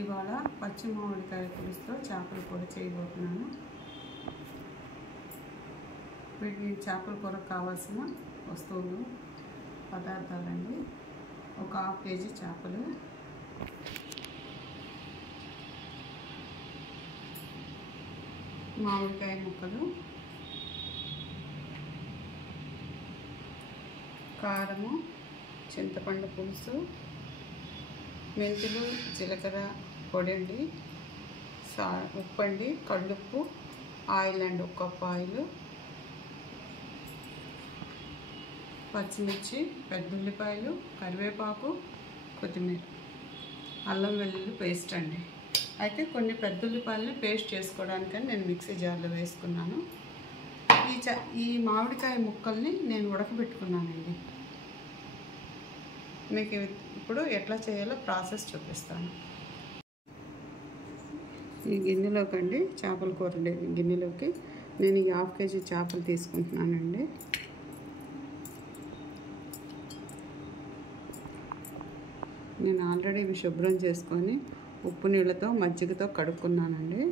ఇవాళ పచ్చి మామిడికాయ పులుసుతో చేపల కూర చేయబోతున్నాను. వీటిని చేపల కూరకు కావాల్సిన వస్తువులు పదార్థాలండి. ఒక 1/2 కేజీ చేపలు, మామిడికాయ ముక్కలు, కారము, చింతపండు పులుసు, మెంతులు, జీలకర్ర పొడి అండి, ఉప్పు అండి, కళ్ళుప్పు, ఆయిల్ అండి, 1 కప్పు ఆయిల్, పచ్చిమిర్చి, పెద్ద ఉల్లిపాయలు, కరివేపాకు, కొత్తిమీర, అల్లం వెల్లుల్లి పేస్ట్ అండి. అయితే కొన్ని పెద్ద ఉల్లిపాయలని పేస్ట్ చేసుకోవడానికని నేను మిక్సీ జార్లో వేసుకున్నాను. ఈ మామిడికాయ ముక్కల్ని నేను ఉడకబెట్టుకున్నానండి. మీకు ఇప్పుడు ఎట్లా చేయాలో ప్రాసెస్ చూపిస్తాను. ఈ గిన్నెలోకి అండి, చేపల కూర గిన్నెలోకి నేను ఈ 1/2 కేజీ చేపలు తీసుకుంటున్నానండి. నేను ఆల్రెడీ ఇవి శుభ్రం చేసుకొని ఉప్పు నీళ్ళతో మజ్జిగతో కడుక్కున్నానండి.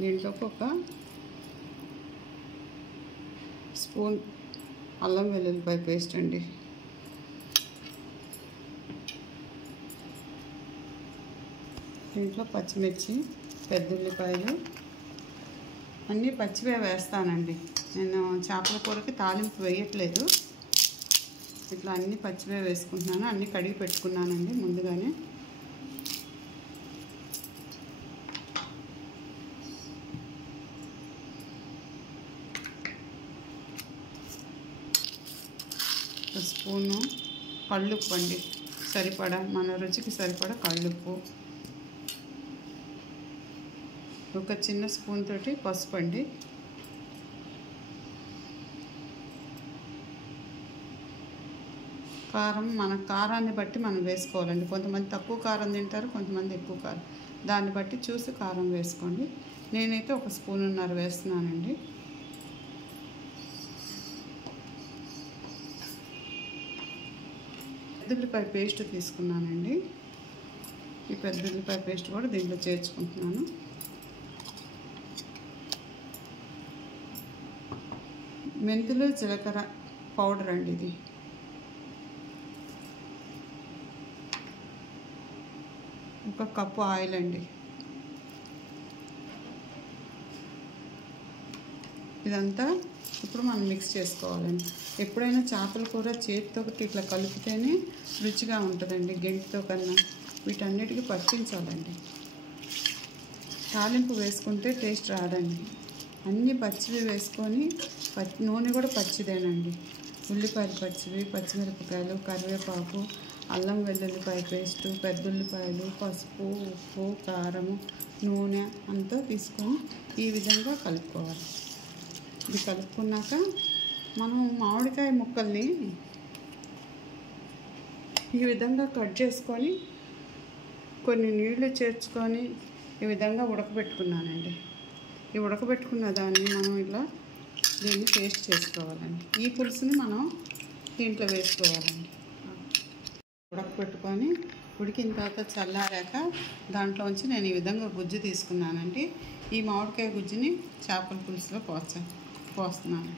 దీంట్లోకి 1 స్పూన్ అల్లం వెల్లుల్లిపాయ పేస్ట్ అండి, దీంట్లో పచ్చిమిర్చి, పెద్ద ఉల్లిపాయలు అన్నీ పచ్చివే వేస్తానండి. నేను చేపల కూరకి తాలింపు వేయట్లేదు, ఇట్లా అన్నీ పచ్చివే వేసుకుంటున్నాను. అన్నీ కడిగి పెట్టుకున్నానండి ముందుగానే. స్పూను కళ్ళుప్పు అండి, సరిపడా మన రుచికి సరిపడా కళ్ళుప్పు, 1 చిన్న స్పూన్ తోటి పసుపు అండి, కారం మన కారాన్ని బట్టి మనం వేసుకోవాలండి. కొంతమంది తక్కువ కారం తింటారు, కొంతమంది ఎక్కువ కారం, దాన్ని బట్టి చూసి కారం వేసుకోండి. నేనైతే 1 స్పూనున్నర వేస్తున్నానండి. పెద్దుల్లిపాయ పేస్ట్ తీసుకున్నానండి. ఈ పెద్దుల్లిపాయ పేస్ట్ కూడా దీంట్లో చేర్చుకుంటున్నాను. మెంతులు, జీలకర్ర పౌడర్ అండి, ఇది 1 కప్పు ఆయిల్ అండి. ఇదంతా ఇప్పుడు మనం మిక్స్ చేసుకోవాలండి. ఎప్పుడైనా చేపల కూర చేతితో ఇట్లా కలిపితేనే రుచిగా ఉంటుందండి, గెంటితో కన్నా. వీటన్నిటికీ పట్టించాలండి. తాలింపు వేసుకుంటే టేస్ట్ రాదండి. అన్నీ పచ్చివి వేసుకొని, నూనె కూడా పచ్చిదేనండి. ఉల్లిపాయలు పచ్చివి, పచ్చిమిరపకాయలు, కరివేపాకు, అల్లం వెల్లుల్లిపాయ పేస్టు, పెద్ద ఉల్లిపాయలు, పసుపు, ఉప్పు, కారము, నూనె అంతా తీసుకొని ఈ విధంగా కలుపుకోవాలి. ఇది కలుపుకున్నాక మనం మామిడికాయ ముక్కల్ని ఈ విధంగా కట్ చేసుకొని కొన్ని నీళ్లు చేర్చుకొని ఈ విధంగా ఉడకబెట్టుకున్నానండి. ఈ ఉడకబెట్టుకున్న దాన్ని మనం ఇలా దీన్ని పేస్ట్ చేసుకోవాలండి. ఈ పులుసుని మనం దీంట్లో వేసుకోవాలండి. ఉడకబెట్టుకొని ఉడికిన తర్వాత చల్లారాక దాంట్లోంచి నేను ఈ విధంగా గుజ్జు తీసుకున్నానండి. ఈ మామిడికాయ గుజ్జుని చేపల పులుసులో పోస్తున్నాను.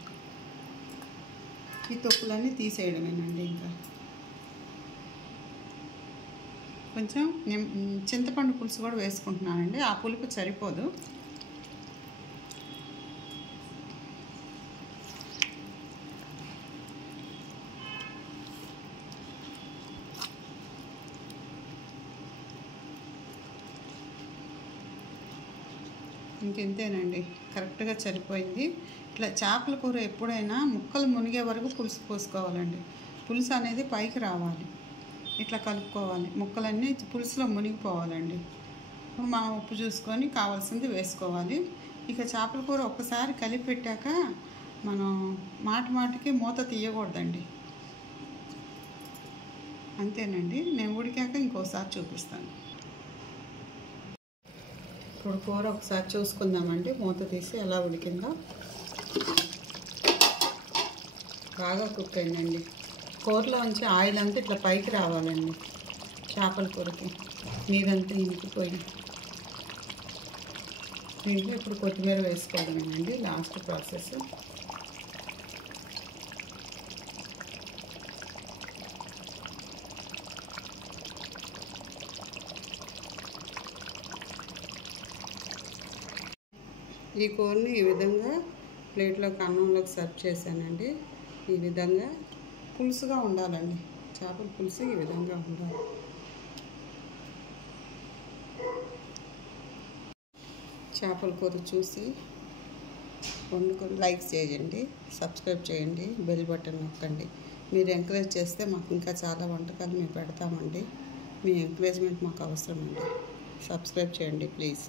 ఈ తొక్కులన్నీ తీసేయడమేనండి. ఇంకా కొంచెం చింతపండు పులుసు కూడా వేసుకుంటున్నానండి. ఆ పులుపు సరిపోదు. ఇంకెంతేనండి, కరెక్ట్గా సరిపోయింది. ఇట్లా చేపల కూర ఎప్పుడైనా ముక్కలు మునిగే వరకు పులుసు పోసుకోవాలండి. పులుసు అనేది పైకి రావాలి. ఇట్లా కలుపుకోవాలి. ముక్కలన్నీ పులుసులో మునిగిపోవాలండి. మనం ఉప్పు చూసుకొని కావాల్సింది వేసుకోవాలి. ఇక చేపల కూర ఒక్కసారి కలిపి పెట్టాక మనం మాటికి మూత తీయకూడదండి. అంతేనండి. నేను ఉడికాక ఇంకోసారి చూపిస్తాను. ఇప్పుడు కూర ఒకసారి చూసుకుందామండి. మూత తీసి ఎలా ఉడికిందో. బాగా కుక్ అయిందండి. కూరలో ఉంచి ఆయిల్ అంతా ఇట్లా పైకి రావాలండి. చేపల కూరకి నీరంతా ఇంకిపోయి. దీంట్లో ఇప్పుడు కొత్తిమీర వేసుకోవడమేనండి లాస్ట్ ప్రాసెస్. ఈ కూరని ఈ విధంగా ప్లేట్లోకి అన్నంలోకి సర్వ్ చేశానండి. ఈ విధంగా పులుసుగా ఉండాలండి, చేపల పులుసు ఈ విధంగా ఉండాలి. చేపల కూర చూసి వండుకొని లైక్ చేయండి, సబ్స్క్రైబ్ చేయండి, బెల్ బటన్ నొక్కండి. మీరు ఎంకరేజ్ చేస్తే మాకు ఇంకా చాలా వంటకాలు మేము పెడతామండి. మీ ఎంకరేజ్మెంట్ మాకు అవసరం అండి. సబ్స్క్రైబ్ చేయండి ప్లీజ్.